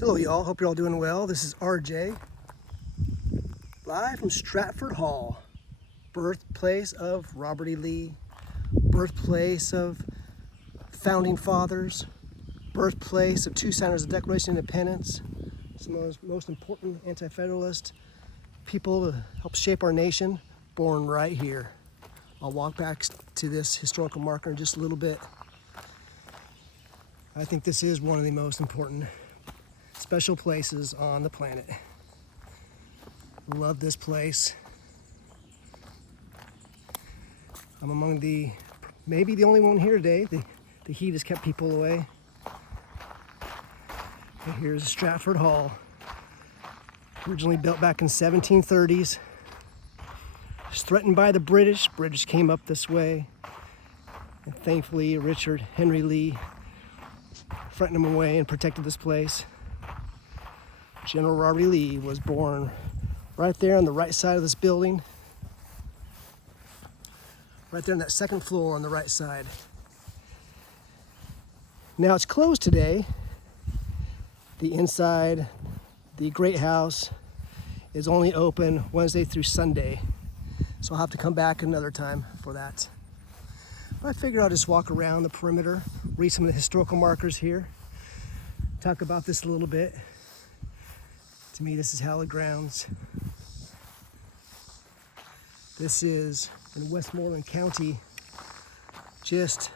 Hello y'all, hope you're all doing well. This is RJ, live from Stratford Hall, birthplace of Robert E. Lee, birthplace of founding fathers, birthplace of two signers of the Declaration of Independence, some of the most important anti-federalist people to help shape our nation, born right here. I'll walk back to this historical marker in just a little bit. I think this is one of the most important special places on the planet. Love this place. I'm among maybe the only one here today. The heat has kept people away. And here's Stratford Hall, originally built back in 1730s. It's threatened by the British. British came up this way, and thankfully Richard Henry Lee frightened them away and protected this place. General Robert E. Lee was born right there on the right side of this building, right there on that second floor on the right side. Now it's closed today. The inside, the Great House, is only open Wednesday through Sunday, so I'll have to come back another time for that. But I figured I'll just walk around the perimeter, read some of the historical markers here, talk about this a little bit. To me, this is hallowed grounds. This is in Westmoreland County, just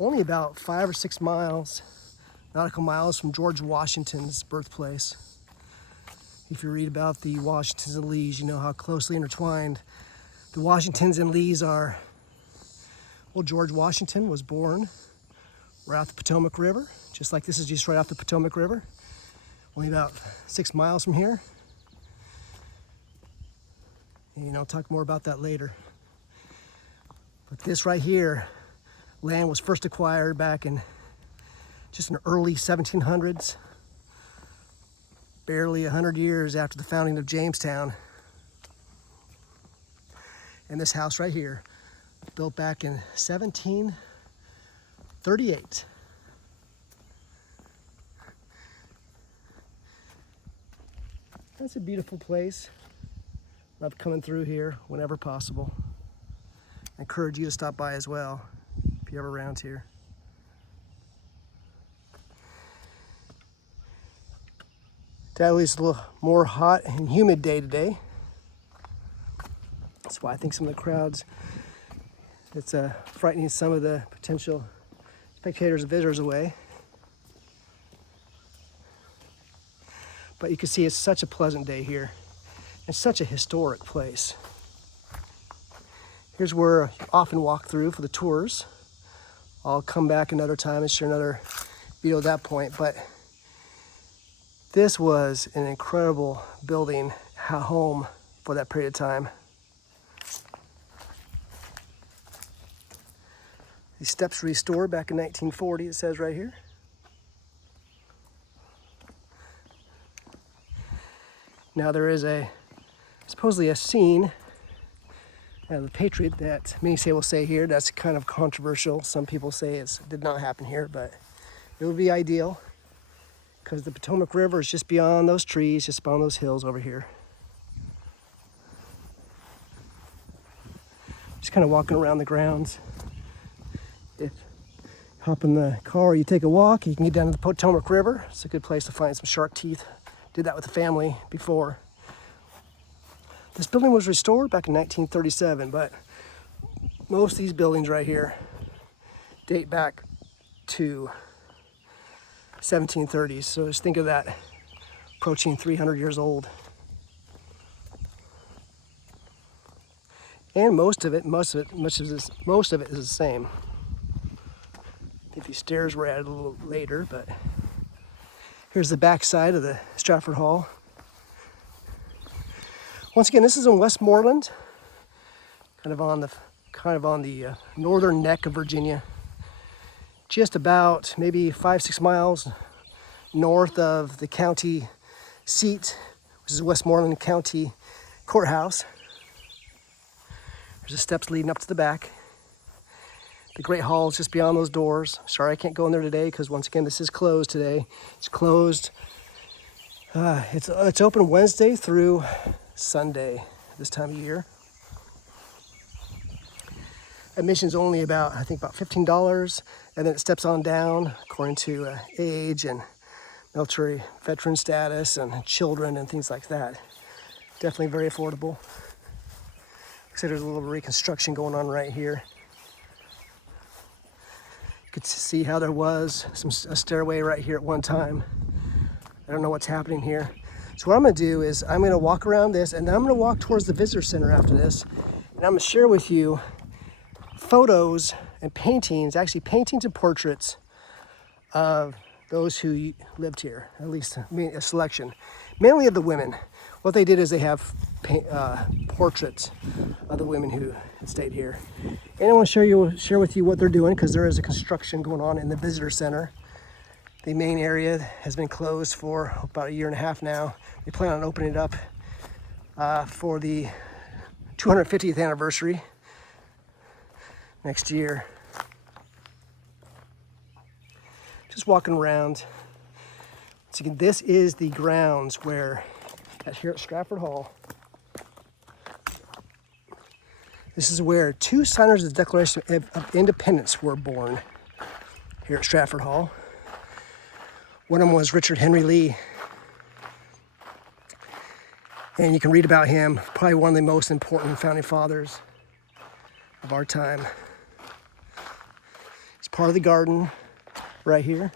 only about 5 or 6 nautical miles from George Washington's birthplace. If you read about the Washingtons and Lees, you know how closely intertwined the Washingtons and Lees are. Well, George Washington was born right off the Potomac River, just like this is just right off the Potomac River. Only about 6 miles from here. And I'll talk more about that later. But this right here, land was first acquired back in just in the early 1700s, barely 100 years after the founding of Jamestown. And this house right here, built back in 1738. That's a beautiful place. Love coming through here whenever possible. I encourage you to stop by as well if you're ever around here. Definitely it's a little more hot and humid day today. That's why I think some of the crowds, it's frightening some of the potential spectators and visitors away. But you can see it's such a pleasant day here. It's such a historic place. Here's where I often walk through for the tours. I'll come back another time and share another video at that point. But this was an incredible building, home for that period of time. These steps restored back in 1940, it says right here. Now there is supposedly a scene of the Patriot that many will say here. That's kind of controversial. Some people say it did not happen here, but it would be ideal because the Potomac River is just beyond those trees, just beyond those hills over here. Just kind of walking around the grounds. If you hop in the car or you take a walk, you can get down to the Potomac River. It's a good place to find some shark teeth. Did that with the family before. This building was restored back in 1937, but most of these buildings right here date back to 1730s. So just think of that, approaching 300 years old. And most of it is the same. I think these stairs were added a little later, but here's the back side of the Stratford Hall. Once again, this is in Westmoreland, kind of on the northern neck of Virginia, just about maybe 5-6 miles north of the county seat, which is Westmoreland County Courthouse. There's the steps leading up to the back. The Great Hall is just beyond those doors. Sorry I can't go in there today because once again this is closed today. It's closed It's open Wednesday through Sunday this time of year. Admission's only about, I think, about $15, and then it steps on down according to age and military veteran status and children and things like that. Definitely very affordable. So there's a little reconstruction going on right here. You could see how there was a stairway right here at one time. I don't know what's happening here. So what I'm gonna do is I'm gonna walk around this, and then I'm gonna walk towards the visitor center after this, and I'm gonna share with you photos and paintings, actually paintings and portraits of those who lived here, at least a selection, mainly of the women. What they did is they have portraits of the women who stayed here. And I want to share with you what they're doing, because there is a construction going on in the visitor center. The main area has been closed for about a year and a half now. They plan on opening it up for the 250th anniversary next year. Just walking around. So this is the grounds where, here at Stratford Hall, this is where two signers of the Declaration of Independence were born, here at Stratford Hall. One of them was Richard Henry Lee. And you can read about him, probably one of the most important founding fathers of our time. He's part of the garden right here.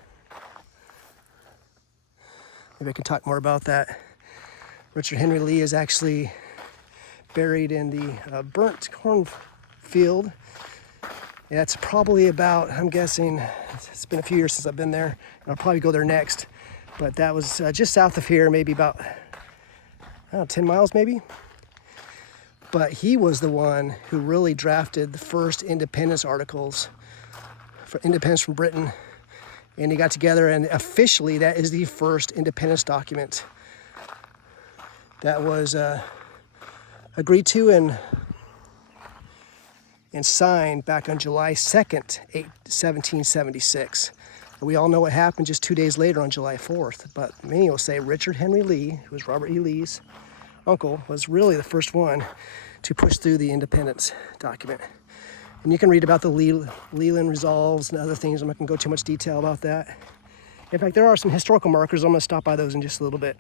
Maybe I can talk more about that. Richard Henry Lee is actually buried in the burnt cornfield. That's probably about, I'm guessing, it's been a few years since I've been there, and I'll probably go there next. But that was just south of here, maybe about, I don't know, 10 miles maybe. But he was the one who really drafted the first independence articles for independence from Britain. And he got together, and officially that is the first independence document that was agreed to and signed back on July 2nd, 1776. And we all know what happened just 2 days later on July 4th. But many will say Richard Henry Lee, who was Robert E. Lee's uncle, was really the first one to push through the independence document. And you can read about the Leland Resolves and other things. I'm not going to go too much detail about that. In fact, there are some historical markers. I'm going to stop by those in just a little bit.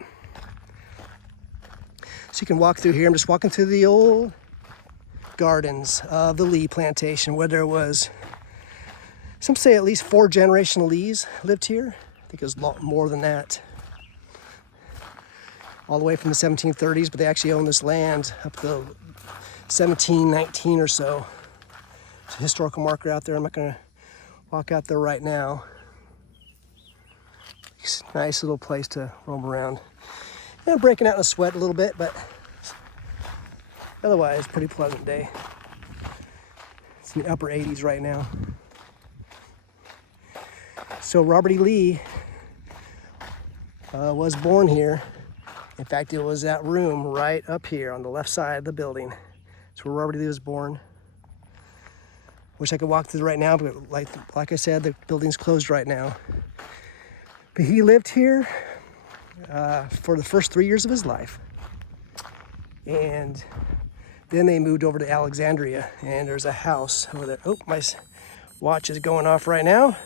So you can walk through here. I'm just walking through the old gardens of the Lee plantation, where there was, some say at least 4 generational Lees lived here. I think it was a lot more than that. All the way from the 1730s, but they actually owned this land up to 1719 or so. There's a historical marker out there. I'm not going to walk out there right now. It's a nice little place to roam around. I'm breaking out in a sweat a little bit, but otherwise, pretty pleasant day. It's in the upper 80s right now. So Robert E. Lee was born here. In fact, it was that room right up here on the left side of the building. That's where Robert E. Lee was born. Wish I could walk through right now, but like I said, the building's closed right now. But he lived here for the first 3 years of his life. And then they moved over to Alexandria, and there's a house over there. Oh, my watch is going off right now.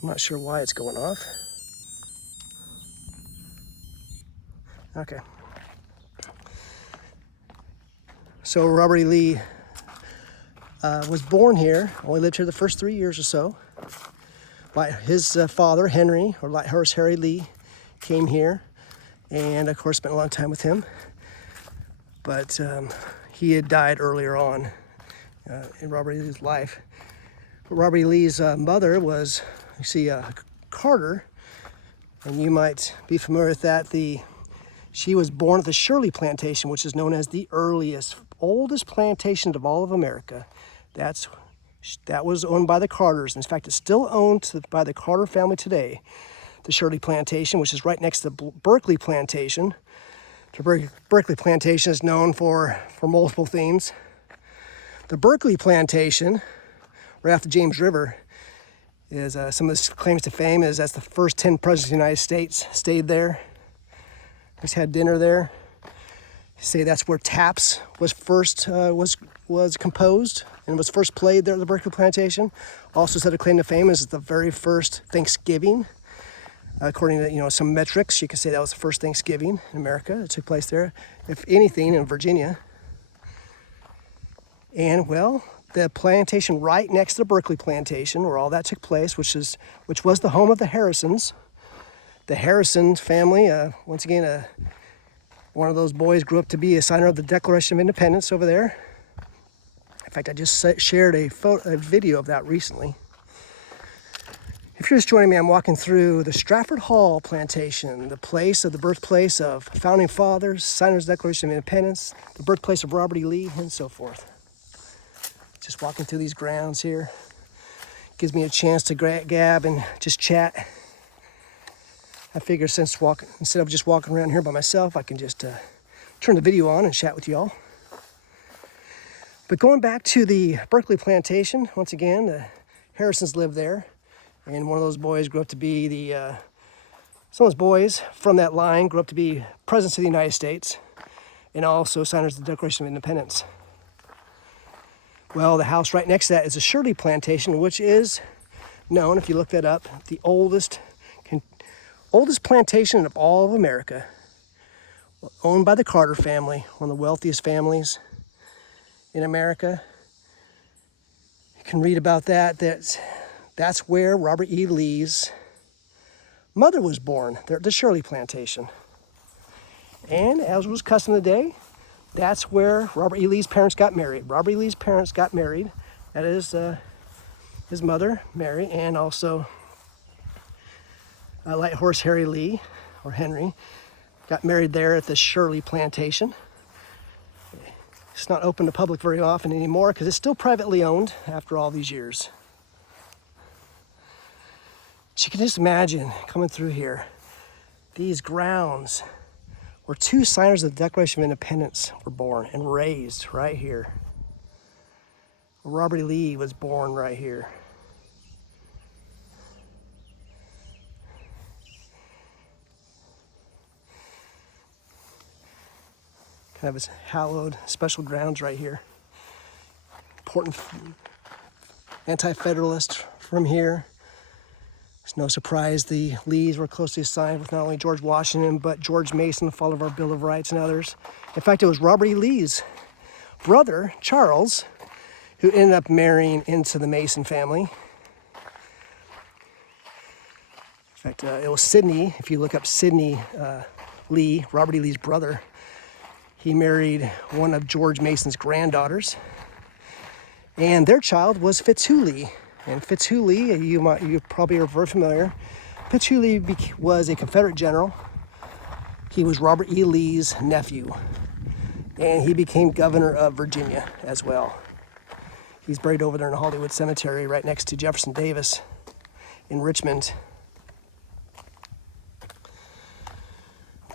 I'm not sure why it's going off. Okay. So Robert E. Lee was born here, only lived here the first 3 years or so. His father, Henry, or Lighthorse Harry Lee, came here, and of course spent a lot of time with him. But he had died earlier on in Robert E. Lee's life. But Robert E. Lee's mother was, you see, Carter, and you might be familiar with that. She was born at the Shirley Plantation, which is known as the oldest plantation of all of America. That was owned by the Carters. In fact, it's still owned by the Carter family today. The Shirley Plantation, which is right next to the Berkeley Plantation. The Berkeley Plantation is known for multiple things. The Berkeley Plantation, right off the James River, is some of the claims to fame is that's the first 10 presidents of the United States stayed there. Just had dinner there. Say that's where taps was first was composed and was first played there at the Berkeley Plantation. Also said a claim to fame is the very first Thanksgiving. According to some metrics, you could say that was the first Thanksgiving in America that took place there, if anything, in Virginia. And well, the plantation right next to the Berkeley Plantation, where all that took place, which was the home of the Harrisons. The Harrison family, once again, one of those boys grew up to be a signer of the Declaration of Independence over there. In fact, I just shared a video of that recently. If you're just joining me, I'm walking through the Stratford Hall plantation, the birthplace of founding fathers, signers of the Declaration of Independence, the birthplace of Robert E. Lee, and so forth. Just walking through these grounds here. Gives me a chance to gab and just chat. I figure instead of just walking around here by myself, I can just turn the video on and chat with y'all. But going back to the Berkeley Plantation, once again, the Harrisons lived there. And one of those boys grew up to be some of those boys from that line grew up to be presidents of the United States and also signers of the Declaration of Independence. Well, the house right next to that is the Shirley Plantation, which is known, if you look that up, the oldest plantation of all of America, owned by the Carter family, one of the wealthiest families in America. You can read about that's where Robert E. Lee's mother was born, there at the Shirley Plantation. And as was custom of the day, that's where Robert E. Lee's parents got married. Robert E. Lee's parents got married. That is his mother, Mary, and also Light Horse Harry Lee, or Henry, got married there at the Shirley Plantation. It's not open to public very often anymore because it's still privately owned after all these years. So you can just imagine coming through here, these grounds where two signers of the Declaration of Independence were born and raised right here. Robert E. Lee was born right here. Kind of his hallowed special grounds right here. Important anti-federalist from here. It's no surprise the Lees were closely assigned with not only George Washington, but George Mason, the father of our Bill of Rights, and others. In fact, it was Robert E. Lee's brother, Charles, who ended up marrying into the Mason family. In fact, it was Sidney. If you look up Sidney Lee, Robert E. Lee's brother, he married one of George Mason's granddaughters. And their child was Fitzhugh Lee. And Fitzhugh Lee, you probably are very familiar. Fitzhugh Lee was a Confederate general. He was Robert E. Lee's nephew. And he became governor of Virginia as well. He's buried over there in the Hollywood Cemetery right next to Jefferson Davis in Richmond.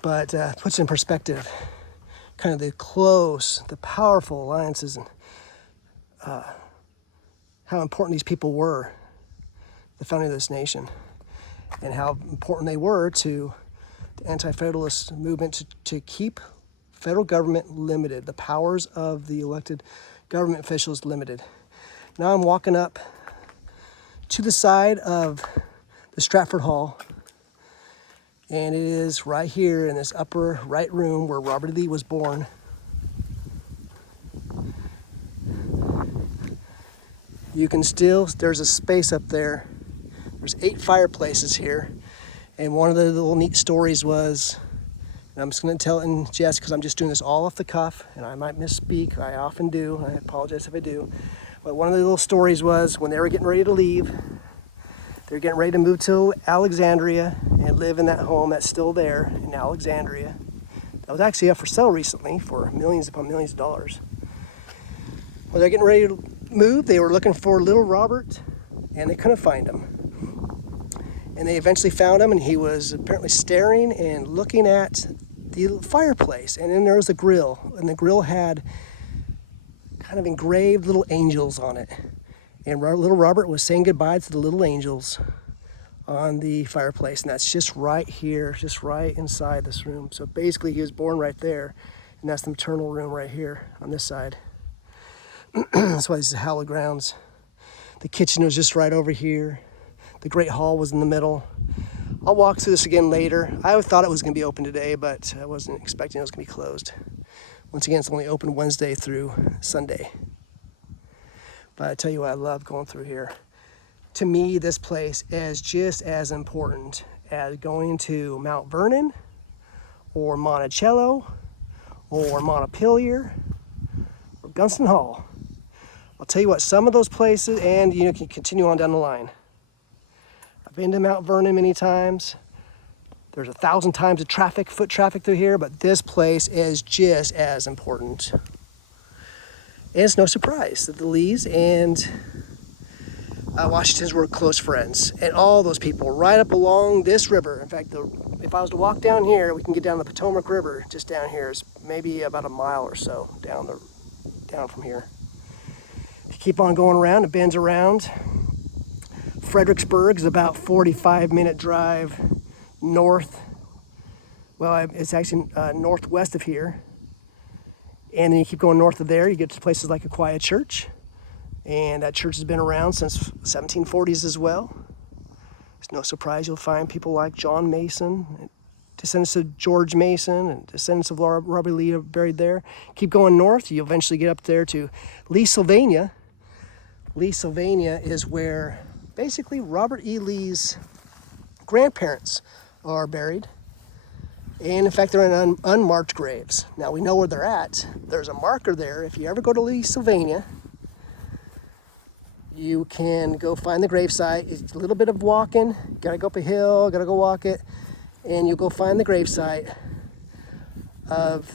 But puts in perspective kind of the powerful alliances and how important these people were, the founding of this nation, and how important they were to the anti-federalist movement to keep federal government limited, the powers of the elected government officials limited. Now I'm walking up to the side of the Stratford Hall, and it is right here in this upper right room where Robert E. Lee was born. You can there's a space up there. There's 8 fireplaces here. And one of the little neat stories was, and I'm just gonna tell it in jest because I'm just doing this all off the cuff and I might misspeak, I often do, I apologize if I do. But one of the little stories was when they were getting ready to leave, they were getting ready to move to Alexandria and live in that home that's still there in Alexandria. That was actually up for sale recently for millions upon millions of dollars. Well, they're getting ready to move. They were looking for little Robert, and they couldn't find him. And they eventually found him, and he was apparently staring and looking at the fireplace. And then there was a grill, and the grill had kind of engraved little angels on it. And little Robert was saying goodbye to the little angels on the fireplace. And that's just right here, just right inside this room. So basically he was born right there. And that's the maternal room right here on this side. That's why this is hallowed grounds. The kitchen was just right over here. The great hall was in the middle. I'll walk through this again later. I thought it was going to be open today, but I wasn't expecting it was going to be closed. Once again, it's only open Wednesday through Sunday. But I tell you what, I love going through here. To me, this place is just as important as going to Mount Vernon or Monticello or Montpelier or Gunston Hall. I'll tell you what, some of those places, and you can continue on down the line. I've been to Mount Vernon many times. There's 1,000 times of traffic, foot traffic through here, but this place is just as important. And it's no surprise that the Lees and Washingtons were close friends. And all those people right up along this river. In fact, if I was to walk down here, we can get down the Potomac River just down here. It's maybe about a mile or so down from here. If you keep on going around, it bends around. Fredericksburg is about 45-minute drive north. Well, it's actually northwest of here. And then you keep going north of there, you get to places like a quiet church. And that church has been around since 1740s as well. It's no surprise you'll find people like John Mason, descendants of George Mason, and descendants of Robert Lee are buried there. Keep going north, you eventually get up there to Lee, Sylvania. Lee, Sylvania is where basically Robert E. Lee's grandparents are buried. And in fact, they're in unmarked graves. Now we know where they're at. There's a marker there. If you ever go to Lee, Sylvania, you can go find the gravesite. It's a little bit of walking. Gotta go up a hill, gotta go walk it. And you'll go find the gravesite of,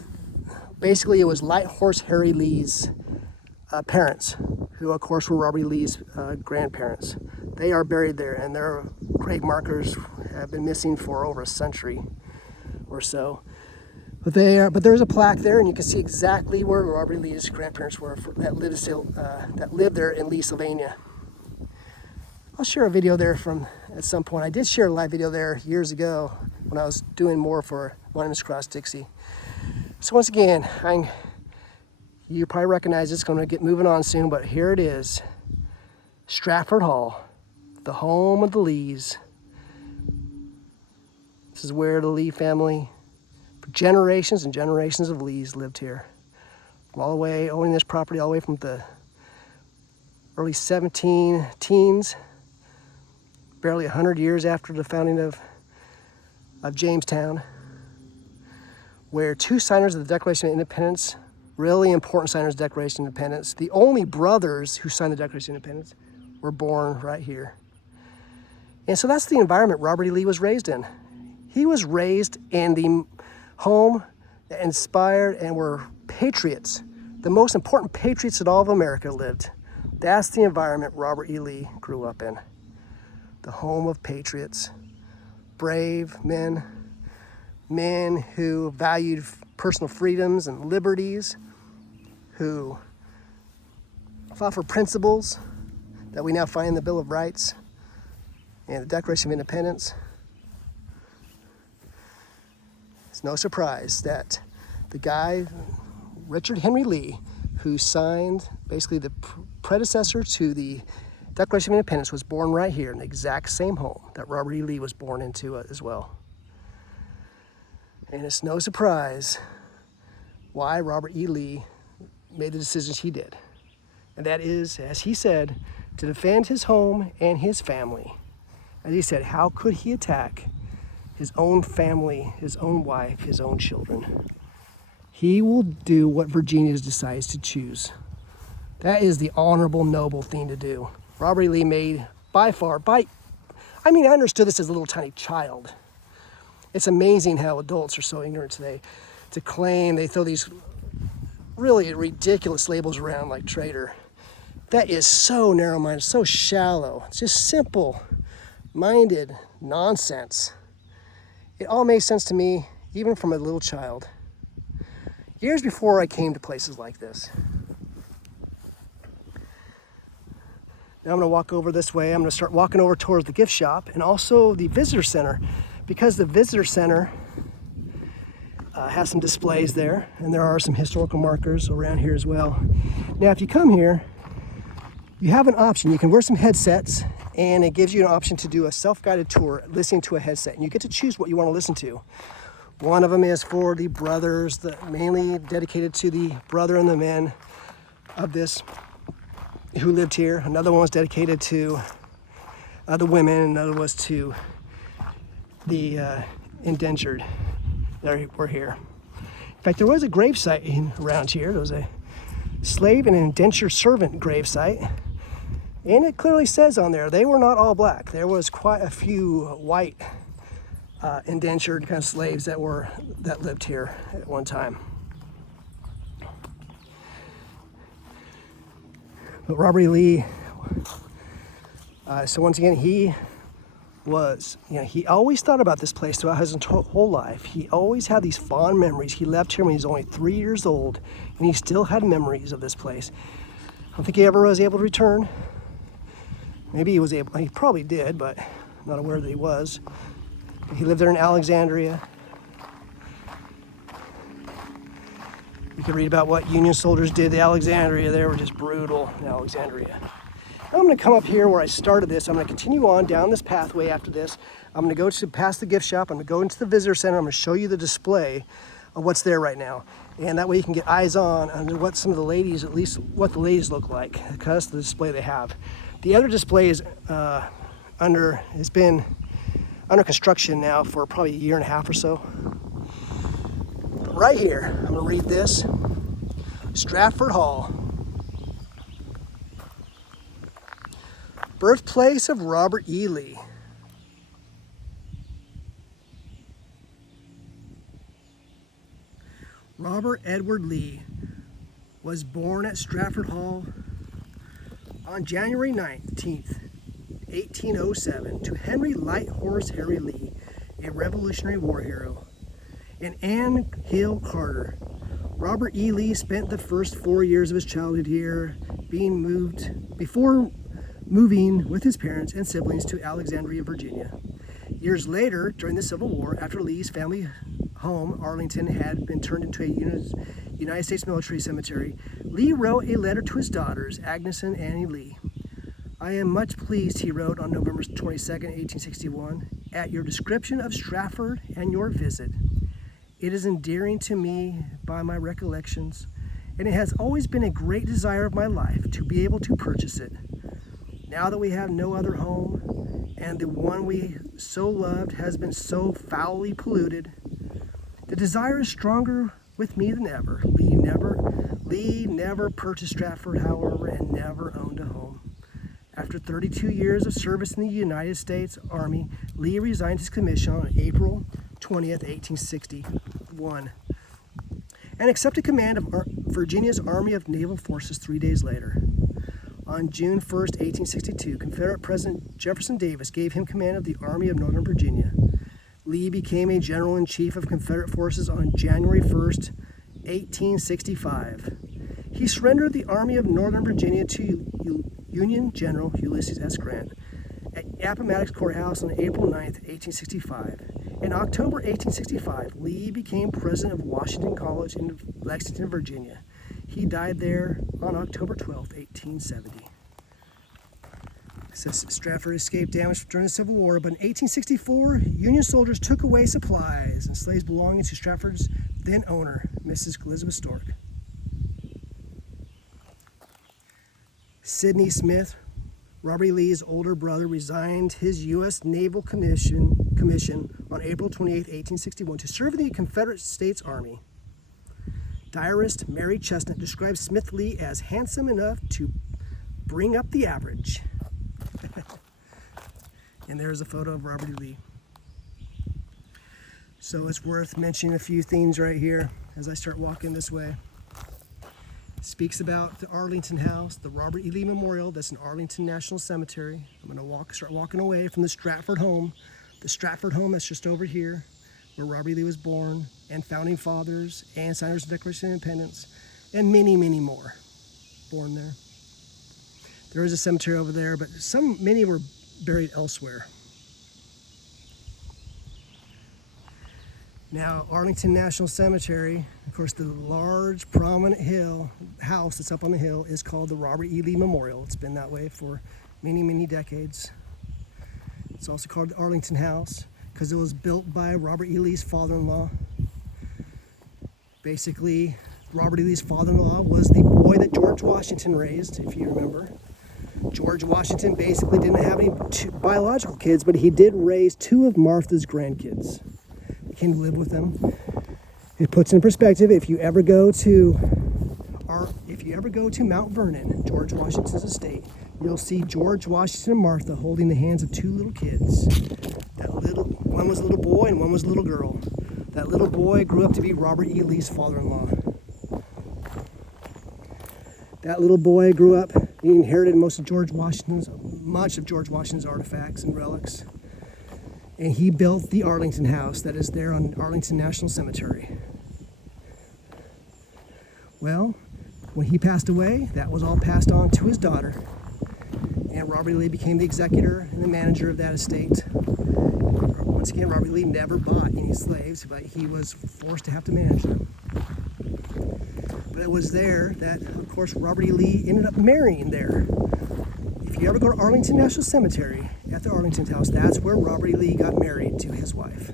basically it was Light Horse Harry Lee's parents, who of course were Robert E. Lee's grandparents. They are buried there, and their grave markers have been missing for over a century or so. But there's a plaque there, and you can see exactly where Robert E. Lee's grandparents were that lived there in Lee, Sylvania. I'll share a video there at some point. I did share a live video there years ago when I was doing more for Monuments Across Dixie. So once again, you probably recognize it's going to get moving on soon, but here it is. Stratford Hall, the home of the Lees. This is where the Lee family, for generations and generations of Lees, lived here. All the way, owning this property all the way from the early 17 teens, barely 100 years after the founding of Jamestown, where two signers of the Declaration of Independence, really important signers of the Declaration of Independence, the only brothers who signed the Declaration of Independence, were born right here. And so that's the environment Robert E. Lee was raised in. He was raised in the home that inspired and were patriots, the most important patriots that all of America lived. That's the environment Robert E. Lee grew up in. The home of patriots, brave men who valued personal freedoms and liberties, who fought for principles that we now find in the Bill of Rights and the Declaration of Independence. It's no surprise that the guy, Richard Henry Lee, who signed basically the predecessor to the Declaration of Independence, was born right here in the exact same home that Robert E. Lee was born into as well. And it's no surprise why Robert E. Lee made the decisions he did. And that is, as he said, to defend his home and his family. As he said, how could he attack his own family, his own wife, his own children? He will do what Virginia decides to choose. That is the honorable, noble thing to do. Robert E. Lee made I understood this as a little tiny child. It's amazing how adults are so ignorant today to claim they throw these really ridiculous labels around like traitor. That is so narrow-minded, so shallow. It's just simple-minded nonsense. It all made sense to me, even from a little child. Years before I came to places like this. Now I'm going to walk over this way. I'm going to start walking over towards the gift shop and also the visitor center, because the visitor center has some displays there, and there are some historical markers around here as well. Now, if you come here, you have an option. You can wear some headsets, and it gives you an option to do a self-guided tour listening to a headset, and you get to choose what you want to listen to. One of them is for the brothers, mainly dedicated to the brother and the men of this who lived here. Another one was dedicated to the women, and another was to the indentured that were here. In fact, there was a gravesite around here. There was a slave and indentured servant gravesite, and it clearly says on there they were not all black. There was quite a few white indentured kind of slaves that lived here at one time. But Robert E. Lee, so once again, he always thought about this place throughout his whole life. He always had these fond memories. He left here when he was only 3 years old, and he still had memories of this place. I don't think he ever was able to return. Maybe he probably did, but I'm not aware that he was. He lived there in Alexandria. You can read about what Union soldiers did to Alexandria. They were just brutal in Alexandria. Now I'm going to come up here where I started this. I'm going to continue on down this pathway after this. I'm going to go past the gift shop. I'm going to go into the visitor center. I'm going to show you the display of what's there right now. And that way you can get eyes on what some of the ladies, at least what the ladies look like, because of the display they have. The other display is has been under construction now for probably a year and a half or so. But right here, I'm going to read this. Stratford Hall. Birthplace of Robert E. Lee. Robert Edward Lee was born at Stratford Hall on January 19th, 1807, to Henry Light Horse Harry Lee, a Revolutionary War hero, and Anne Hill Carter. Robert E. Lee spent the first 4 years of his childhood here, before moving with his parents and siblings to Alexandria, Virginia. Years later, during the Civil War, after Lee's family home, Arlington, had been turned into a United States military cemetery, Lee wrote a letter to his daughters, Agnes and Annie Lee. I am much pleased, he wrote on November 22nd, 1861, at your description of Stratford and your visit. It is endearing to me by my recollections, and it has always been a great desire of my life to be able to purchase it. Now that we have no other home, and the one we so loved has been so foully polluted, the desire is stronger with me than ever. Lee never purchased Stratford, however, and never owned a home. After 32 years of service in the United States Army, Lee resigned his commission on April 20th, 1861, and accepted command of Virginia's Army of Naval Forces 3 days later. On June 1st, 1862, Confederate President Jefferson Davis gave him command of the Army of Northern Virginia. Lee became a general-in-chief of Confederate forces on January 1st, 1865. He surrendered the Army of Northern Virginia to Union General Ulysses S. Grant at Appomattox Courthouse on April 9th, 1865. In October 1865, Lee became president of Washington College in Lexington, Virginia. He died there on October 12th, 1870. It says Stratford escaped damage during the Civil War, but in 1864, Union soldiers took away supplies and slaves belonging to Stratford's then owner, Mrs. Elizabeth Stork. Sidney Smith, Robert E. Lee's older brother, resigned his U.S. Naval Commission on April 28, 1861, to serve in the Confederate States Army. Diarist Mary Chestnut describes Smith Lee as handsome enough to bring up the average. And there's a photo of Robert E. Lee. So it's worth mentioning a few things right here as I start walking this way. It speaks about the Arlington House, the Robert E. Lee Memorial, that's in Arlington National Cemetery. I'm going to start walking away from the Stratford home. The Stratford home that's just over here, where Robert E. Lee was born, and founding fathers, and signers of the Declaration of Independence, and many, many more born there. There is a cemetery over there, but many were buried elsewhere. Now, Arlington National Cemetery, of course, the large, prominent house that's up on the hill is called the Robert E. Lee Memorial. It's been that way for many, many decades. It's also called the Arlington House because it was built by Robert E. Lee's father-in-law. Basically, Robert E. Lee's father-in-law was the boy that George Washington raised, if you remember. George Washington basically didn't have any biological kids, but he did raise 2 of Martha's grandkids. Came to live with them. It puts in perspective, if you ever go to Mount Vernon, George Washington's estate, you'll see George Washington and Martha holding the hands of 2 little kids. One was a little boy and one was a little girl. That little boy grew up to be Robert E. Lee's father-in-law. That little boy grew up, he inherited much of George Washington's artifacts and relics. And he built the Arlington House that is there on Arlington National Cemetery. Well, when he passed away, that was all passed on to his daughter. And Robert E. Lee became the executor and the manager of that estate. Once again, Robert E. Lee never bought any slaves, but he was forced to have to manage them. But it was there that, of course, Robert E. Lee ended up marrying there. If you ever go to Arlington National Cemetery, at the Arlington House, that's where Robert E. Lee got married to his wife.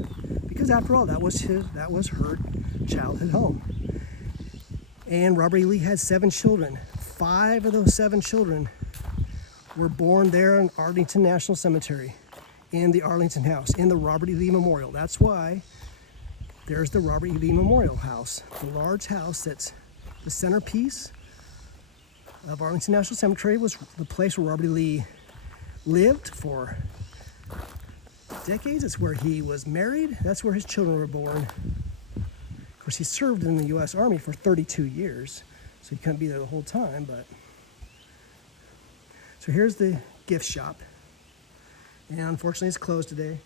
Because after all, that was her childhood home. And Robert E. Lee had 7 children. 5 of those 7 children were born there in Arlington National Cemetery, in the Arlington House, in the Robert E. Lee Memorial. That's why there's the Robert E. Lee Memorial House, the large house that's the centerpiece of Arlington National Cemetery. Was the place where Robert E. Lee lived for decades. It's where he was married. That's where his children were born. Of course, he served in the U.S. Army for 32 years, so he couldn't be there the whole time. But so here's the gift shop, and unfortunately, it's closed today.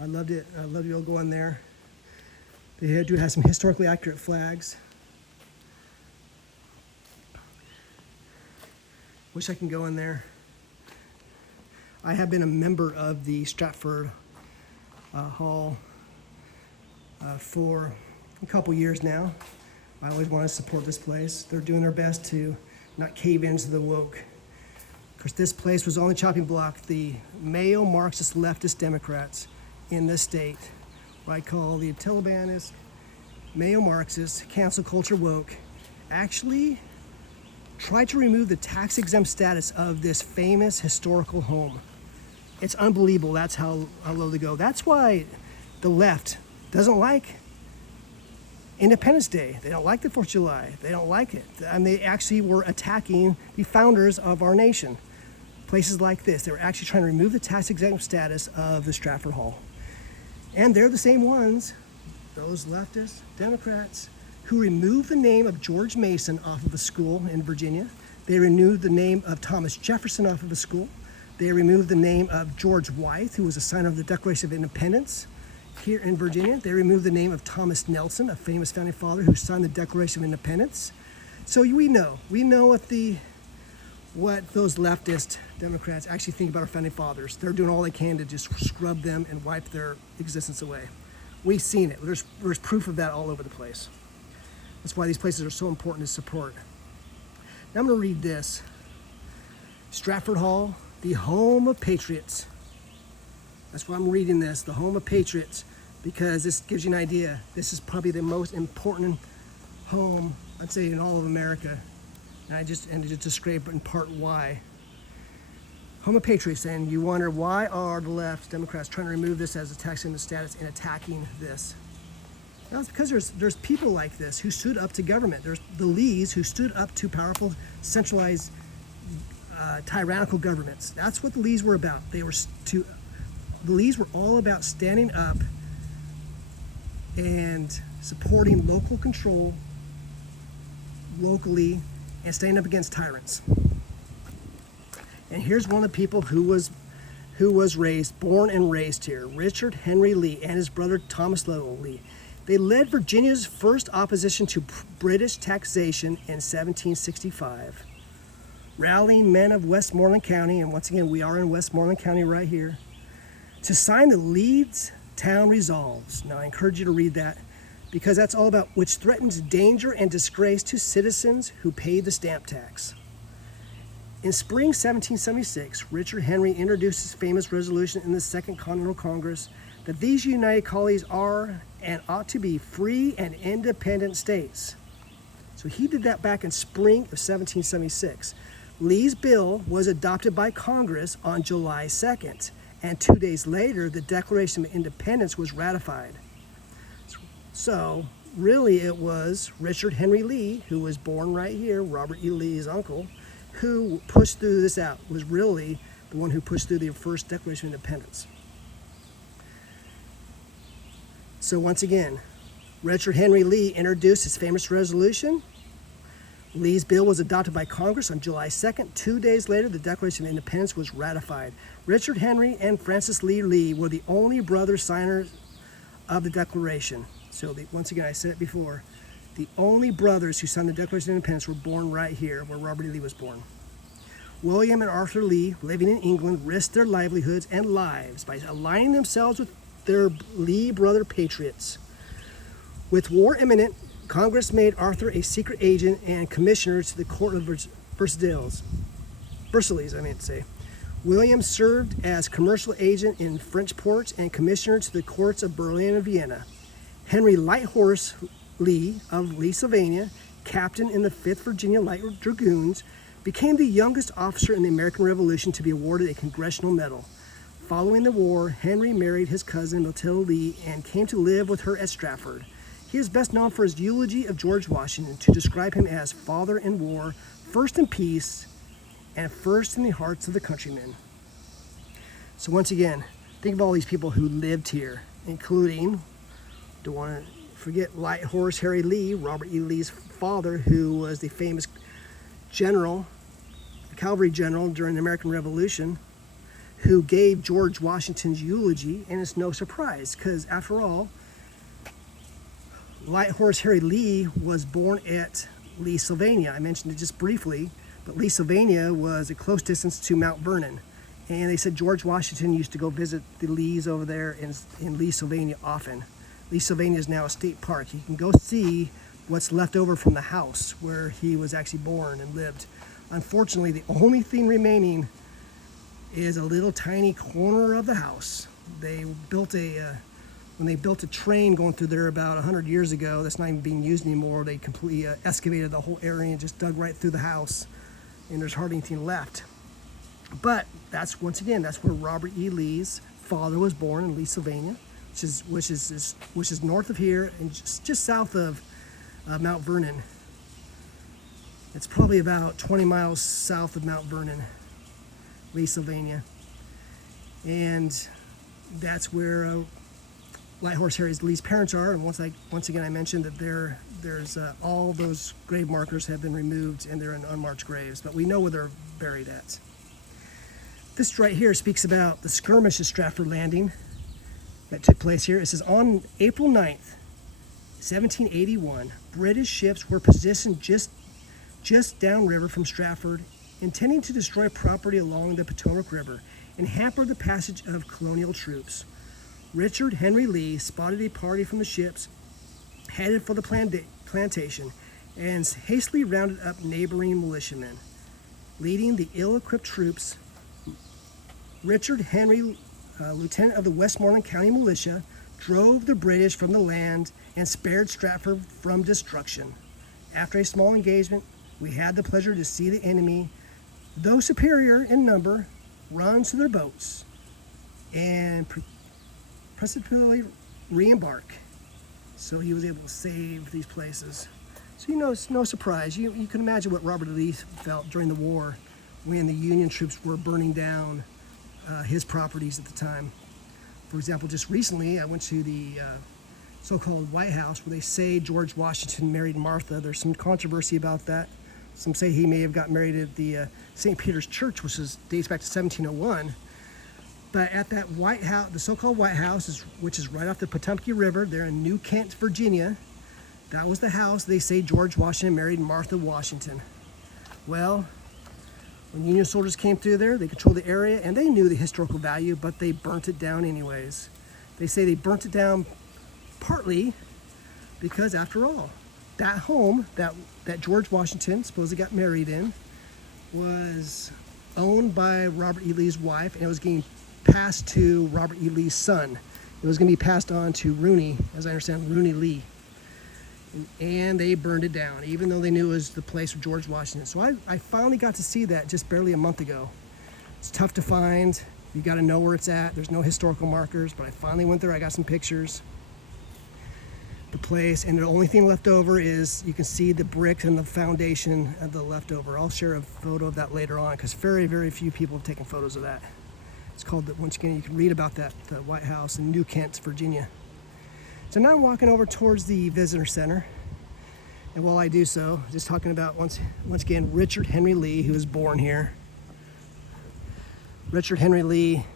I loved it. I loved to be able to go in there. They do have some historically accurate flags. Wish I can go in there. I have been a member of the Stratford Hall for a couple years now. I always want to support this place. They're doing their best to not cave into the woke. Of course, this place was on the chopping block. The Mayo Marxist leftist Democrats in this state, what I call the Talibanist, Mayo Marxist, cancel culture woke, actually tried to remove the tax-exempt status of this famous historical home. It's unbelievable. That's how low they go. That's why the left doesn't like Independence Day. They don't like the 4th of July. They don't like it. And they actually were attacking the founders of our nation. Places like this. They were actually trying to remove the tax-exempt status of the Stratford Hall. And they're the same ones, those leftist Democrats, who removed the name of George Mason off of a school in Virginia. They removed the name of Thomas Jefferson off of a school. They removed the name of George Wythe, who was a signer of the Declaration of Independence here in Virginia. They removed the name of Thomas Nelson, a famous founding father who signed the Declaration of Independence. So we know what those leftist Democrats actually think about our founding fathers. They're doing all they can to just scrub them and wipe their existence away. We've seen it. There's proof of that all over the place. That's why these places are so important to support. Now I'm going to read this. Stratford Hall, the home of patriots. That's why I'm reading this, the home of patriots, because this gives you an idea. This is probably the most important home, I'd say, in all of America. And just to describe in part why. Home of patriots, and you wonder why are the left Democrats trying to remove this as a tax-exempt status and attacking this? Well, it's because there's people like this who stood up to government. There's the Lees who stood up to powerful, centralized, tyrannical governments. That's what the Lees were about. The Lees were all about standing up and supporting local control locally and standing up against tyrants. And here's one of the people who was born and raised here, Richard Henry Lee and his brother Thomas Lowell Lee. They led Virginia's first opposition to British taxation in 1765. rallying men of Westmoreland County, and once again, we are in Westmoreland County right here, to sign the Leeds Town Resolves. Now, I encourage you to read that because that's all about which threatens danger and disgrace to citizens who pay the stamp tax. In spring 1776, Richard Henry introduced his famous resolution in the Second Continental Congress that these United Colonies are and ought to be free and independent states. So he did that back in spring of 1776. Lee's bill was adopted by Congress on July 2nd, and 2 days later, the Declaration of Independence was ratified. So really it was Richard Henry Lee, who was born right here, Robert E. Lee's uncle, who pushed through this out, was really the one who pushed through the first Declaration of Independence. So once again, Richard Henry Lee introduced his famous resolution. Lee's bill was adopted by Congress on July 2nd. 2 days later, the Declaration of Independence was ratified. Richard Henry and Francis Lee were the only brother signers of the Declaration. So once again, I said it before, the only brothers who signed the Declaration of Independence were born right here, where Robert E. Lee was born. William and Arthur Lee, living in England, risked their livelihoods and lives by aligning themselves with their Lee brother patriots. With war imminent, Congress made Arthur a secret agent and commissioner to the court of Versailles. William served as commercial agent in French ports and commissioner to the courts of Berlin and Vienna. Henry Lighthorse Lee of Lee, Sylvania, captain in the 5th Virginia Light Dragoons, became the youngest officer in the American Revolution to be awarded a congressional medal. Following the war, Henry married his cousin Matilda Lee and came to live with her at Stratford. He is best known for his eulogy of George Washington, to describe him as father in war, first in peace, and first in the hearts of the countrymen. So once again, think of all these people who lived here, including, don't want to forget, Lighthorse Harry Lee, Robert E. Lee's father, who was the famous general, cavalry general during the American Revolution, who gave George Washington's eulogy. And it's no surprise, because after all, Lighthorse Harry Lee was born at Lee, Sylvania. I mentioned it just briefly, but Lee, Sylvania was a close distance to Mount Vernon. And they said George Washington used to go visit the Lees over there in Lee, Sylvania often. Lee, Sylvania is now a state park. You can go see what's left over from the house where he was actually born and lived. Unfortunately, the only thing remaining is a little tiny corner of the house. They built when they built a train going through there about 100 years ago, that's not even being used anymore. They completely excavated the whole area and just dug right through the house, and there's hardly anything left. But that's, once again, that's where Robert E. Lee's father was born, in Lee, Sylvania, which is north of here and just south of Mount Vernon. It's probably about 20 miles south of Mount Vernon, Lee, Sylvania, and that's where Lighthorse Harry Lee's parents are. And once again, I mentioned that there's all those grave markers have been removed and they're in unmarked graves, but we know where they're buried at. This right here speaks about the skirmish at Stratford Landing that took place here. It says, on April 9th, 1781, British ships were positioned just downriver from Stratford, intending to destroy property along the Potomac River and hamper the passage of colonial troops. Richard Henry Lee spotted a party from the ships headed for the plantation and hastily rounded up neighboring militiamen. Leading the ill-equipped troops, Richard Henry, lieutenant of the Westmoreland County Militia, drove the British from the land and spared Stratford from destruction. After a small engagement, we had the pleasure to see the enemy, though superior in number, run to their boats and precipitately re-embark. So he was able to save these places. So it's no surprise. You can imagine what Robert E. Lee felt during the war when the Union troops were burning down his properties at the time. For example, just recently I went to the so-called White House, where they say George Washington married Martha. There's some controversy about that. Some say he may have got married at the St. Peter's Church, which dates back to 1701. But at that White House, the so-called White House, which is right off the Potomac River, there in New Kent, Virginia, that was the house they say George Washington married Martha Washington. Well, When Union soldiers came through there, they controlled the area and they knew the historical value, but they burnt it down anyways. They say they burnt it down partly because, after all, that home that George Washington supposedly got married in was owned by Robert E. Lee's wife, and it was getting passed to Robert E. Lee's son. It was going to be passed on to Rooney, as I understand, Rooney Lee. And they burned it down, even though they knew it was the place of George Washington. So I finally got to see that just barely a month ago. It's tough to find. You got to know where it's at. There's no historical markers, but I finally went there. I got some pictures. The place, and the only thing left over is you can see the brick and the foundation of the leftover. I'll share a photo of that later on because very, very few people have taken photos of that. It's called, once again, you can read about that, the White House in New Kent, Virginia. So now I'm walking over towards the visitor center, and while I do so, just talking about once again Richard Henry Lee, who was born here. Richard Henry Lee,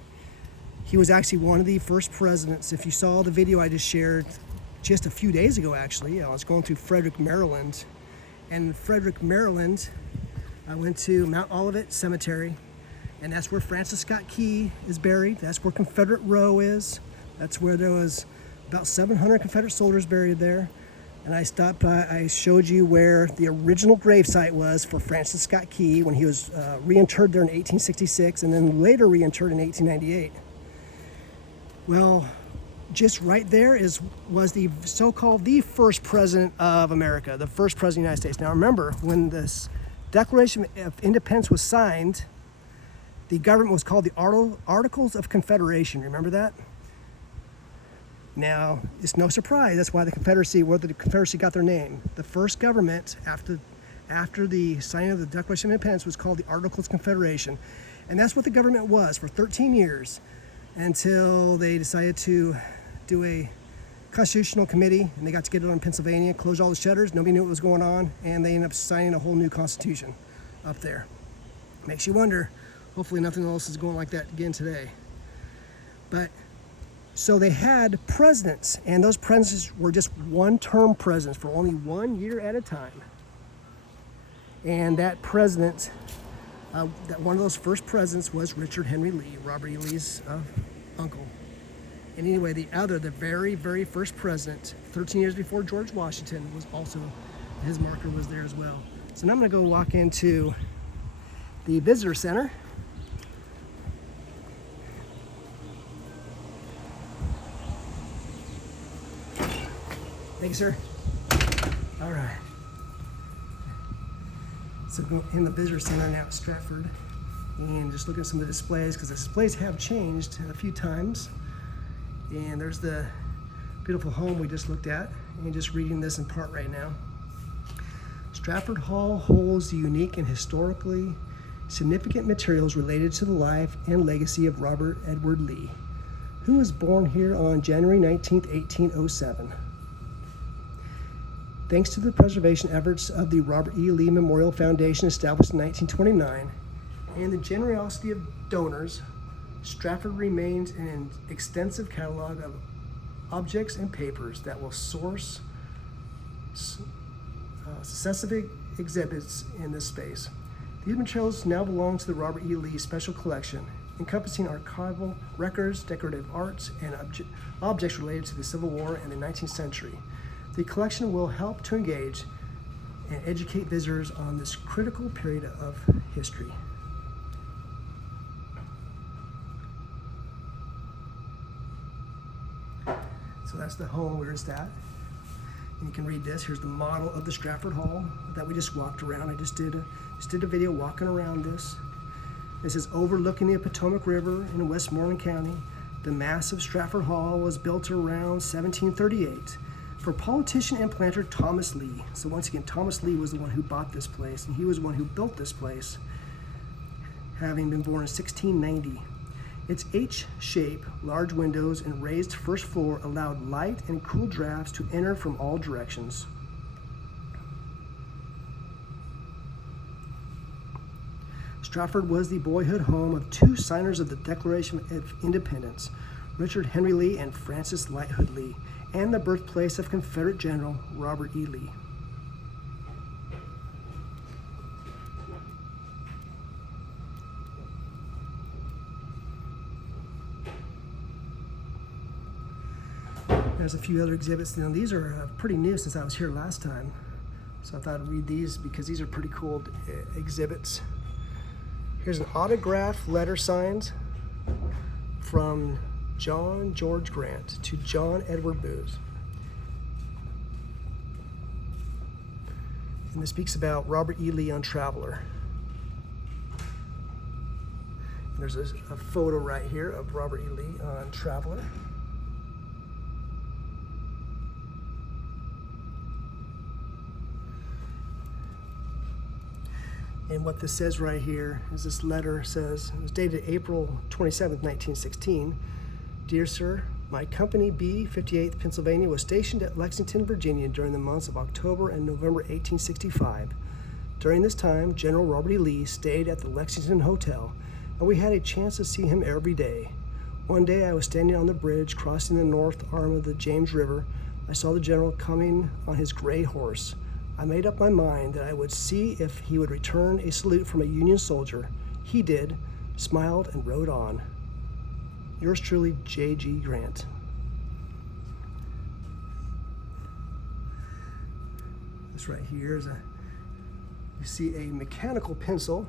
he was actually one of the first presidents. If you saw the video I just shared just a few days ago, actually, I was going through Frederick, Maryland, and in Frederick, Maryland, I went to Mount Olivet Cemetery, and that's where Francis Scott Key is buried. That's where Confederate Row is. That's where there was about 700 Confederate soldiers buried there. And I stopped by, I showed you where the original gravesite was for Francis Scott Key when he was reinterred there in 1866 and then later reinterred in 1898. Well, just right there was the so-called the first president of America, the first president of the United States. Now remember, when this Declaration of Independence was signed, the government was called the Articles of Confederation. Remember that? Now, it's no surprise. That's why the Confederacy got their name. The first government after the signing of the Declaration of Independence was called the Articles of Confederation. And that's what the government was for 13 years until they decided to do a constitutional committee, and they got together in Pennsylvania, closed all the shutters, nobody knew what was going on, and they ended up signing a whole new constitution up there. Makes you wonder, hopefully nothing else is going like that again today. But so they had presidents, and those presidents were just one-term presidents for only 1 year at a time. And that president, that one of those first presidents was Richard Henry Lee, Robert E. Lee's uncle. And anyway, the very, very first president, 13 years before George Washington, was also, his marker was there as well. So now I'm gonna go walk into the visitor center. Thank you, sir. All right. So in the visitor center now at Stratford, and just looking at some of the displays, because the displays have changed a few times. And there's the beautiful home we just looked at, and just reading this in part right now. Stratford Hall holds the unique and historically significant materials related to the life and legacy of Robert Edward Lee, who was born here on January 19, 1807. Thanks to the preservation efforts of the Robert E. Lee Memorial Foundation, established in 1929, and the generosity of donors, Stratford remains an extensive catalog of objects and papers that will source successive exhibits in this space. These materials now belong to the Robert E. Lee Special Collection, encompassing archival records, decorative arts, and objects related to the Civil War and the 19th century. The collection will help to engage and educate visitors on this critical period of history. So that's the home we're just at. And you can read this. Here's the model of the Stratford Hall that we just walked around. I just did a video walking around this. This is overlooking the Potomac River in Westmoreland County. The massive Stratford Hall was built around 1738 for politician and planter Thomas Lee. So once again, Thomas Lee was the one who bought this place, and he was the one who built this place, having been born in 1690. Its H-shape, large windows, and raised first floor allowed light and cool drafts to enter from all directions. Stratford was the boyhood home of two signers of the Declaration of Independence, Richard Henry Lee and Francis Lightfoot Lee, and the birthplace of Confederate General Robert E. Lee. There's a few other exhibits. Now these are pretty new since I was here last time. So I thought I'd read these because these are pretty cool exhibits. Here's an autograph letter signed from John George Grant to John Edward Booth. And this speaks about Robert E. Lee on Traveler. And there's a photo right here of Robert E. Lee on Traveler. And what this says right here is this letter says, it was dated April 27th, 1916. Dear Sir, my company B, 58th Pennsylvania, was stationed at Lexington, Virginia during the months of October and November 1865. During this time, General Robert E. Lee stayed at the Lexington Hotel, and we had a chance to see him every day. One day I was standing on the bridge crossing the north arm of the James River. I saw the general coming on his gray horse. I made up my mind that I would see if he would return a salute from a Union soldier. He did, smiled, and rode on. Yours truly, J.G. Grant. This right here is you see a mechanical pencil.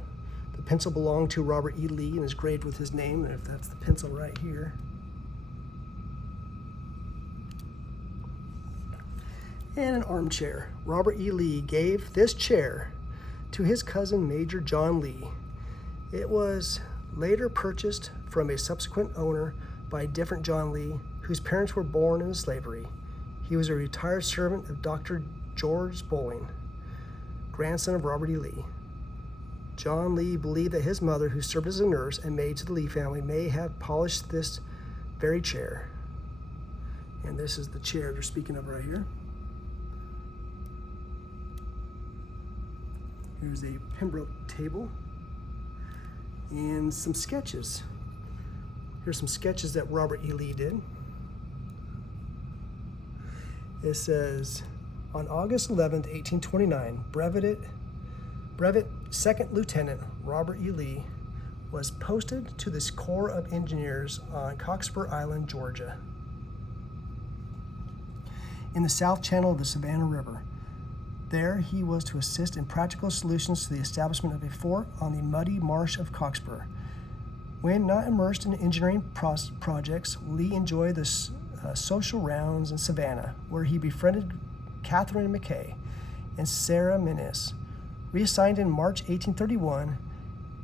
The pencil belonged to Robert E. Lee and is engraved with his name, and if that's the pencil right here. And an armchair. Robert E. Lee gave this chair to his cousin Major John Lee. It was later purchased from a subsequent owner by a different John Lee, whose parents were born into slavery. He was a retired servant of Dr. George Bowling, grandson of Robert E. Lee. John Lee believed that his mother, who served as a nurse and maid to the Lee family, may have polished this very chair. And this is the chair they're speaking of right here. Here's a Pembroke table and some sketches. Here's some sketches that Robert E. Lee did. It says, on August 11th, 1829, Brevet Second Lieutenant Robert E. Lee was posted to this Corps of Engineers on Cockspur Island, Georgia, in the south channel of the Savannah River. There he was to assist in practical solutions to the establishment of a fort on the muddy marsh of Cockspur. When not immersed in engineering projects, Lee enjoyed the social rounds in Savannah, where he befriended Catherine McKay and Sarah Menes. Reassigned in March 1831,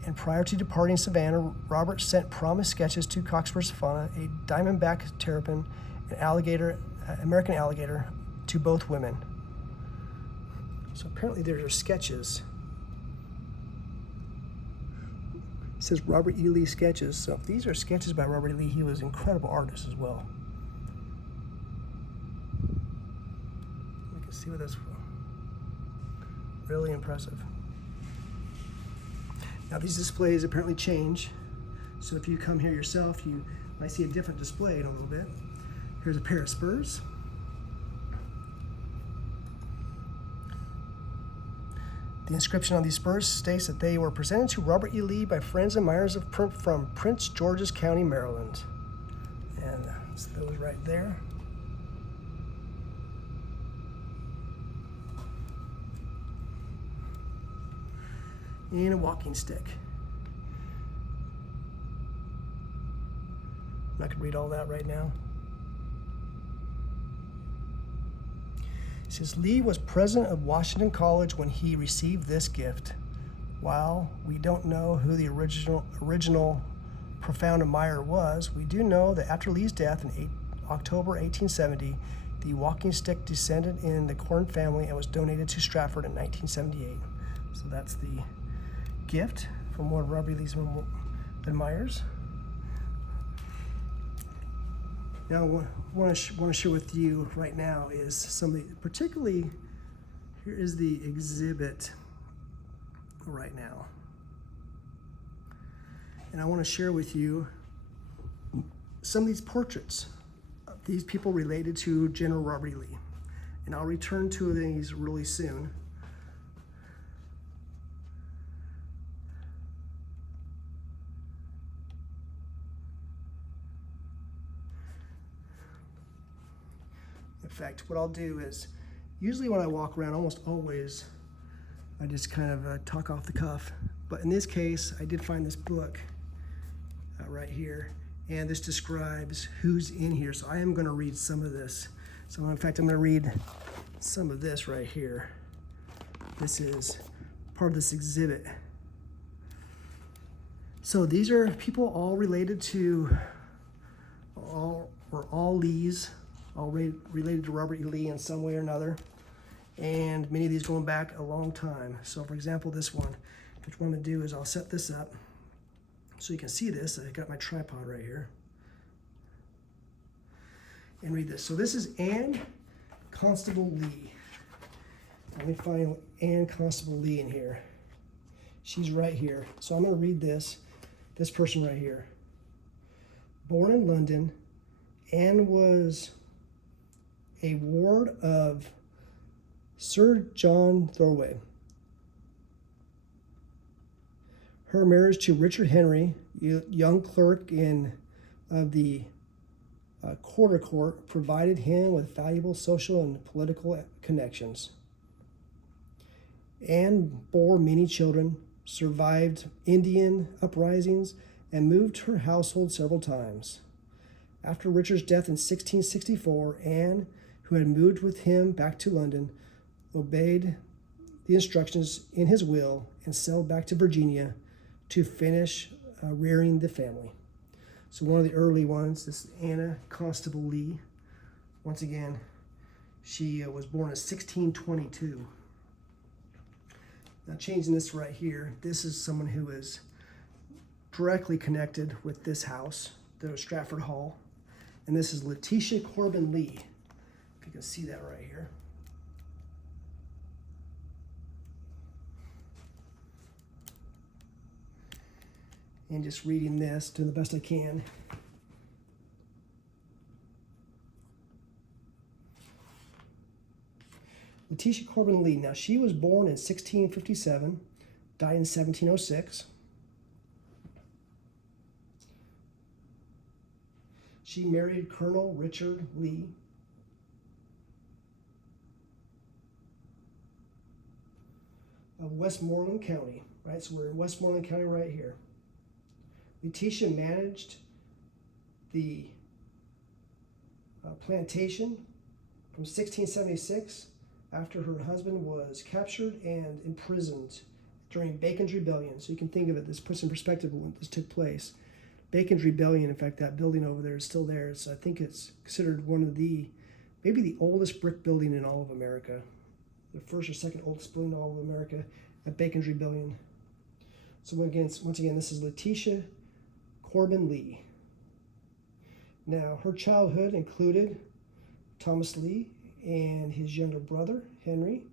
and prior to departing Savannah, Robert sent promised sketches to Cockspur's fauna, a diamondback terrapin, an alligator, American alligator, to both women. So apparently there are sketches. It says Robert E. Lee sketches. So if these are sketches by Robert E. Lee, he was an incredible artist as well. We can see what that's from. Really impressive. Now these displays apparently change. So if you come here yourself, you might see a different display in a little bit. Here's a pair of spurs. The inscription on these spurs states that they were presented to Robert E. Lee by friends and admirers from Prince George's County, Maryland. And it's those right there. And a walking stick. I'm not going to read all that right now. It says, Lee was president of Washington College when he received this gift. While we don't know who the original profound admirer was, we do know that after Lee's death in October 1870, the walking stick descended in the Corn family and was donated to Stratford in 1978. So that's the gift from one of Robert E. Lee's admirers. Now, what I want to share with you right now is something, particularly, here is the exhibit right now. And I want to share with you some of these portraits of these people related to General Robert E. Lee. And I'll return to these really soon. effect. What I'll do is, usually when I walk around, almost always, I just kind of talk off the cuff. But in this case, I did find this book right here, and this describes who's in here. So I am going to read some of this. So in fact, I'm going to read some of this right here. This is part of this exhibit. So these are people all related to, all Lees, all related to Robert E. Lee in some way or another. And many of these going back a long time. So for example, this one, what I'm going to do is I'll set this up so you can see this. I got my tripod right here. And read this. So this is Anne Constable Lee. Let me find Anne Constable Lee in here. She's right here. So I'm going to read this person right here. Born in London, Anne was a ward of Sir John Thorway. Her marriage to Richard Henry, young clerk of the Quarter Court, provided him with valuable social and political connections. Anne bore many children, survived Indian uprisings, and moved her household several times. After Richard's death in 1664, Anne, who had moved with him back to London, obeyed the instructions in his will and sailed back to Virginia to finish rearing the family. So one of the early ones, this is Anna Constable Lee. Once again, she was born in 1622. Now changing this right here, this is someone who is directly connected with this house, the Stratford Hall. And this is Letitia Corbin Lee. If you can see that right here. And just reading this, doing the best I can. Letitia Corbin Lee. Now, she was born in 1657, died in 1706. She married Colonel Richard Lee. Of Westmoreland County, right? So we're in Westmoreland County right here. Letitia managed the plantation from 1676 after her husband was captured and imprisoned during Bacon's Rebellion. So you can think of it, this puts in perspective when this took place. Bacon's Rebellion, in fact, that building over there is still there. So I think it's considered one of maybe the oldest brick building in all of America. The first or second oldest building in all of America at Bacon's Rebellion. So once again, this is Letitia Corbin Lee. Now, her childhood included Thomas Lee and his younger brother, Henry.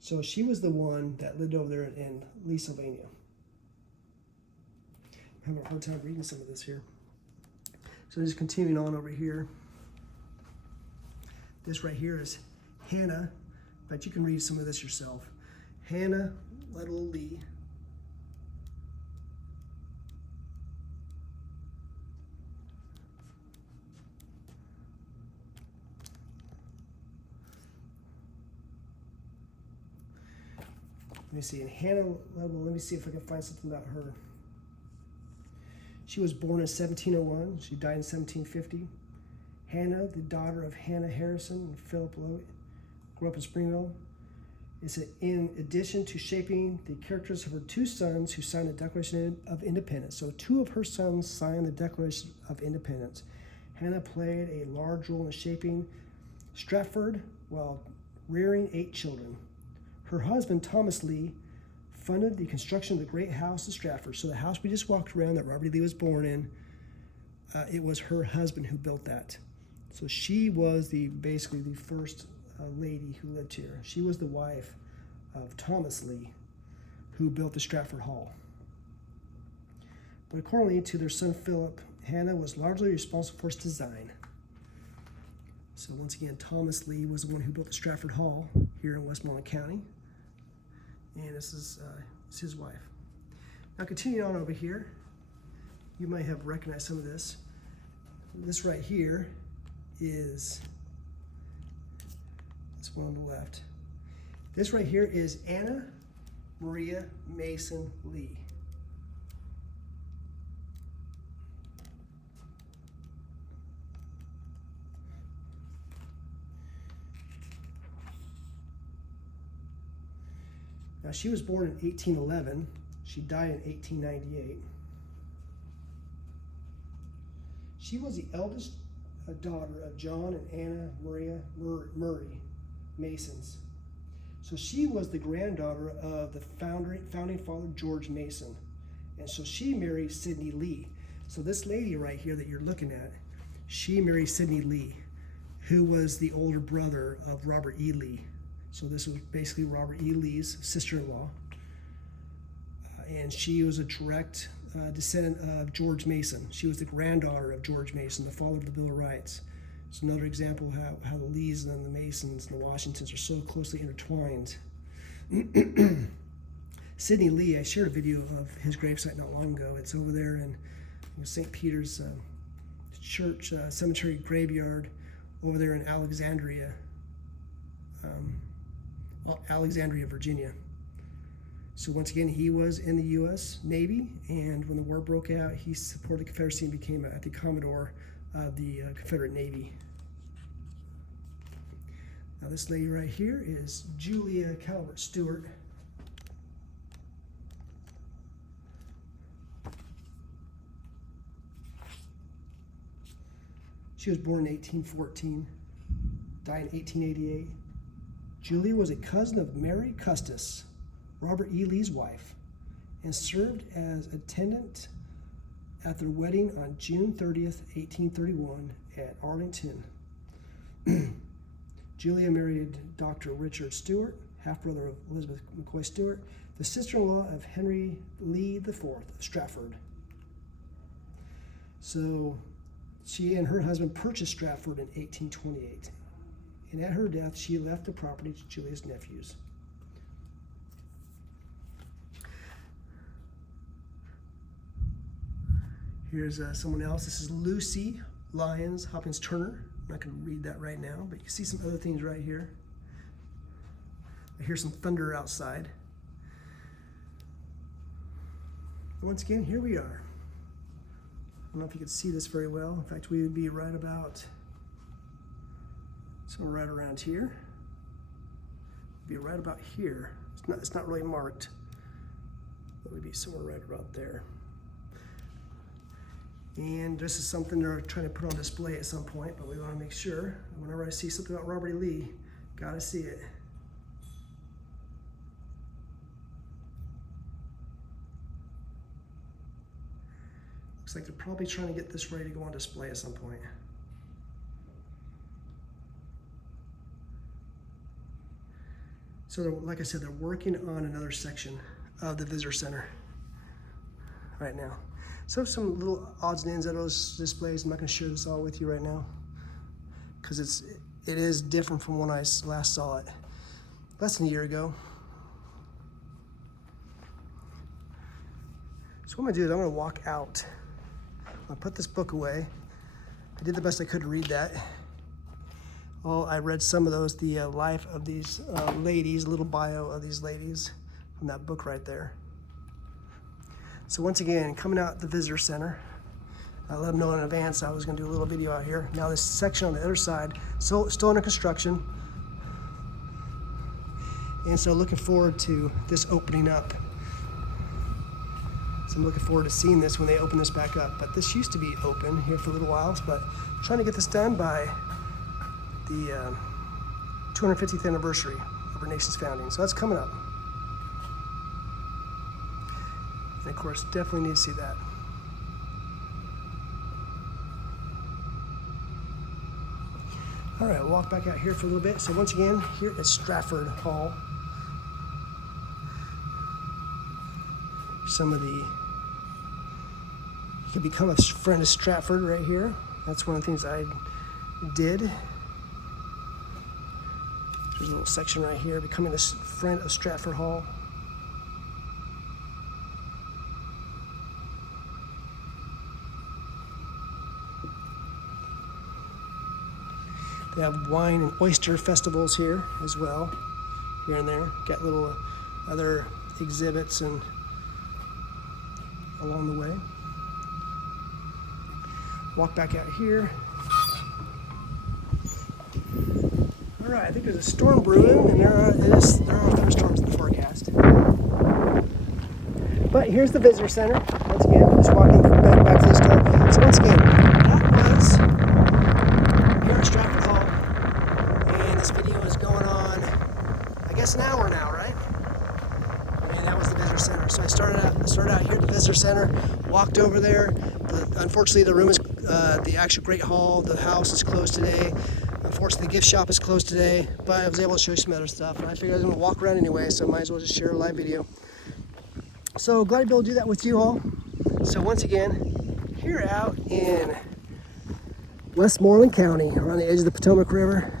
So she was the one that lived over there in Lee, Sylvania. I'm having a hard time reading some of this here. So just continuing on over here. This right here is Hannah. But you can read some of this yourself. Hannah Little Lee. Let me see. And Hannah Little, let me see if I can find something about her. She was born in 1701. She died in 1750. Hannah, the daughter of Hannah Harrison and Philip Lowe, grew up in Springville. It's in addition to shaping the characters of her two sons who signed the Declaration of Independence. So two of her sons signed the Declaration of Independence. Hannah played a large role in shaping Stratford while rearing 8 children. Her husband, Thomas Lee, funded the construction of the great house in Stratford. So the house we just walked around that Robert E. Lee was born in, it was her husband who built that. So she was basically the first lady who lived here. She was the wife of Thomas Lee, who built the Stratford Hall. But accordingly to their son Philip, Hannah was largely responsible for its design. So once again, Thomas Lee was the one who built the Stratford Hall here in Westmoreland County. And this is his wife. Now continuing on over here, you might have recognized some of this. This right here is, this one on the left. This right here is Anna Maria Mason Lee. Now she was born in 1811. She died in 1898. She was the eldest daughter of John and Anna Maria Murray Masons. So she was the granddaughter of the founding father George Mason. And so she married Sidney Lee. So this lady right here that you're looking at, she married Sidney Lee, who was the older brother of Robert E. Lee. So this was basically Robert E. Lee's sister-in-law. And she was a direct descendant of George Mason. She was the granddaughter of George Mason, the father of the Bill of Rights. It's another example of how the Lees and the Masons and the Washingtons are so closely intertwined. Sidney Lee, I shared a video of his gravesite not long ago. It's over there in St. Peter's Church Cemetery Graveyard over there in Alexandria, Virginia. So once again, he was in the U.S. Navy, and when the war broke out, he supported the Confederacy and became, I think, Commodore of the Confederate Navy. Now this lady right here is Julia Calvert Stewart. She was born in 1814, died in 1888. Julia was a cousin of Mary Custis, Robert E. Lee's wife, and served as attendant at their wedding on June 30th, 1831 at Arlington. Julia married Dr. Richard Stewart, half-brother of Elizabeth McCoy Stewart, the sister-in-law of Henry Lee IV of Stratford. So she and her husband purchased Stratford in 1828. And at her death, she left the property to Julia's nephews. Here's someone else. This is Lucy Lyons Hopkins Turner. I'm not going to read that right now, but you see some other things right here. I hear some thunder outside. Once again, here we are. I don't know if you can see this very well. In fact, we would be right about, somewhere right around here. Be right about here. It's not really marked, but we'd be somewhere right about there. And this is something they're trying to put on display at some point, but we want to make sure. Whenever I see something about Robert E. Lee, gotta see it. Looks like they're probably trying to get this ready to go on display at some point. So like I said, they're working on another section of the visitor center right now. So some little odds and ends of those displays. I'm not going to share this all with you right now because it is different from when I last saw it less than a year ago. So what I'm going to do is I'm going to walk out. I'll put this book away. I did the best I could to read that. I read some of those, the life of these ladies, a little bio of these ladies from that book right there. So once again, coming out the visitor center, I let them know in advance I was going to do a little video out here. Now this section on the other side, still under construction. And so looking forward to this opening up. So I'm looking forward to seeing this when they open this back up. But this used to be open here for a little while, but I'm trying to get this done by the 250th anniversary of our nation's founding. So that's coming up. And of course, definitely need to see that. All right, we'll walk back out here for a little bit. So once again, here at Stratford Hall, some of the, you can become a friend of Stratford right here. That's one of the things I did. There's a little section right here, becoming a friend of Stratford Hall. They have wine and oyster festivals here as well, here and there. Got little other exhibits and along the way. Walk back out here. All right, I think there's a storm brewing, and there are thunderstorms in the forecast. But here's the visitor center. Once again, just walking back to this door. So once again, that was here at Stratford Hall, and this video is going on, I guess, an hour now, right? And that was the visitor center. So I started out here at the visitor center, walked over there. Unfortunately, the room is the actual Great Hall. The house is closed today. Unfortunately, the gift shop is closed today, but I was able to show you some other stuff. And I figured I was going to walk around anyway, so I might as well just share a live video. So glad to be able to do that with you all. So once again, here out in Westmoreland County, around the edge of the Potomac River.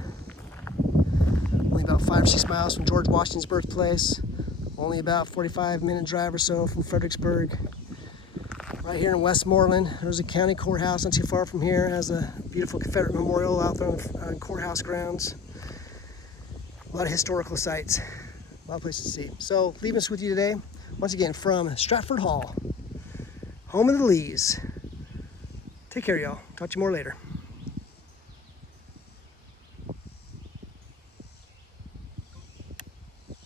Only about 5 or 6 miles from George Washington's birthplace. Only about 45-minute drive or so from Fredericksburg. Right here in Westmoreland, there's a county courthouse not too far from here. It has a beautiful Confederate memorial out there on courthouse grounds. A lot of historical sites, a lot of places to see. So leaving us with you today, once again from Stratford Hall, home of the Lees. Take care, y'all. Talk to you more later.